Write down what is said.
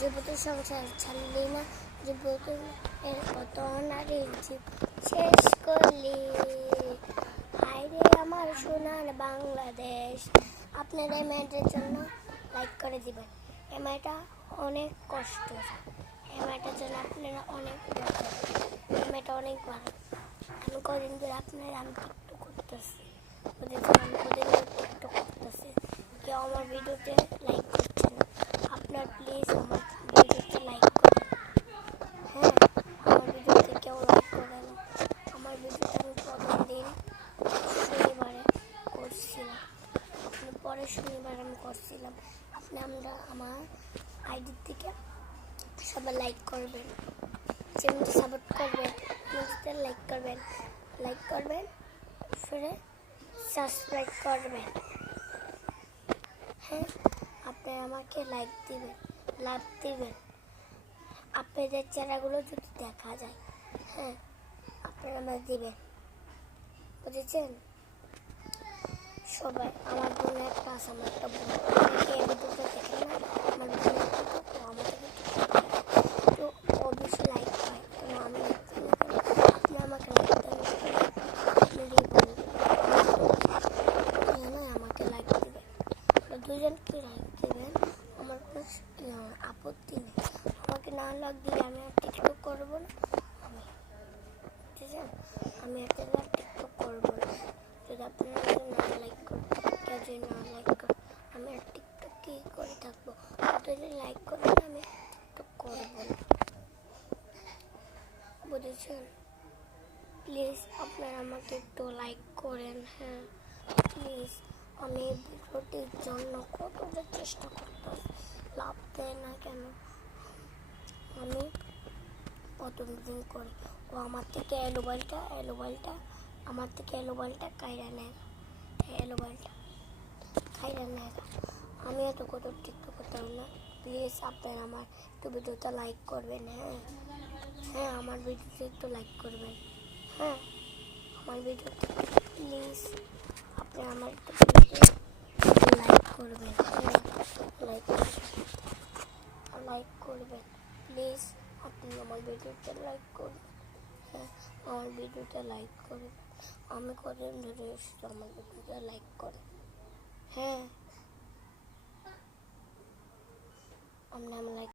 যুবতী সংসার ছাড়লি না, যুবতী এর কত নারীর জীব শেষ করলি। হায়রে আমার সোনার বাংলাদেশ। আপনার এই মেয়েটার জন্য লাইক করে দিবেন। এই মেয়েটা অনেক কষ্ট, এই মেয়েটার জন্য আপনারা অনেক দরকার। এই মেয়েটা অনেক ভালো। আমি কদিন ধরে আমি টিকটক করতেছি, আমি কদিন ধরে টিকটক করতেছি, কেউ আমার ভিডিওতে লাইক করছে না। আপনার প্লিজ আমার ভিডিওতে লাইক করেন। হ্যাঁ, আমার ভিডিওতে কেউ লাইক করে না। আমার ভিডিওতে আমি প্রথম দিন শনিবারে করছিলাম, পরের শনিবার আমি করছিলাম। আমরা আমার আইডির থেকে সবাই লাইক করবেন, চ্যানেলটি সাপোর্ট করবেন, লাইক করবেন, ফিরে সাবস্ক্রাইব করবেন। হ্যাঁ, আপনি আমাকে লাইক দিবেন, লাভ দিবেন। আপনাদের চেহারাগুলো যদি দেখা যায়, হ্যাঁ আপনারা আমাকে দিবেন, বুঝেছেন? সবাই আমার বোন একটা আছে, আমার একটা বোন এই ভিডিওটা দেখে না, আমার বোন আমাকে তো অবশ্যই লাইক পায়, কেন আমি আপনি আমাকে লাইক দেন, আমাকে লাইক দেবেন, দুজনকে লাইক দেবেন। আমার কোনো আপত্তি নেই। আমাকে না লাইক দিলে আমি আর টিকটক করবো না। আমি আপনাদের টিকটক করবো না। যদি আপনারা না লাইক করেন, কেউ যদি না লাইক করেন, আমি আর টিকটক কি করে থাকবো? যদি লাইক করেন আমি টিকটক করবো না, বুঝেছেন? প্লিজ আপনারা আমাকে একটু লাইক করেন। হ্যাঁ প্লিজ। আমি ভিডিওটির জন্য কতটা চেষ্টা করতাম, লাভ দেয় না কেন? আমি প্রথম দিন করি, ও আমার থেকে এলোবাইলটা আমার থেকে এলোবাইলটা কাইরা নেয়, এলোবাইলটা কাইরা নেয়। আমি এত কত টিকটক করতাম না। প্লিজ আপনারা আমার একটু ভিডিওটা লাইক করবেন। হ্যাঁ আমার ভিডিওতে একটু লাইক করবেন। হ্যাঁ আমার ভিডিওতে প্লিজ আপনারা আমার একটু লাইক করবেন। হ্যাঁ লাইক করবেন প্লিজ। আপনি আমার ভিডিওতে লাইক করবেন। হ্যাঁ আমার ভিডিওতে লাইক করবেন। আমি কদিন ধরে এসেছি, আমার ভিডিওতে লাইক করেন। হ্যাঁ আমরা লাইক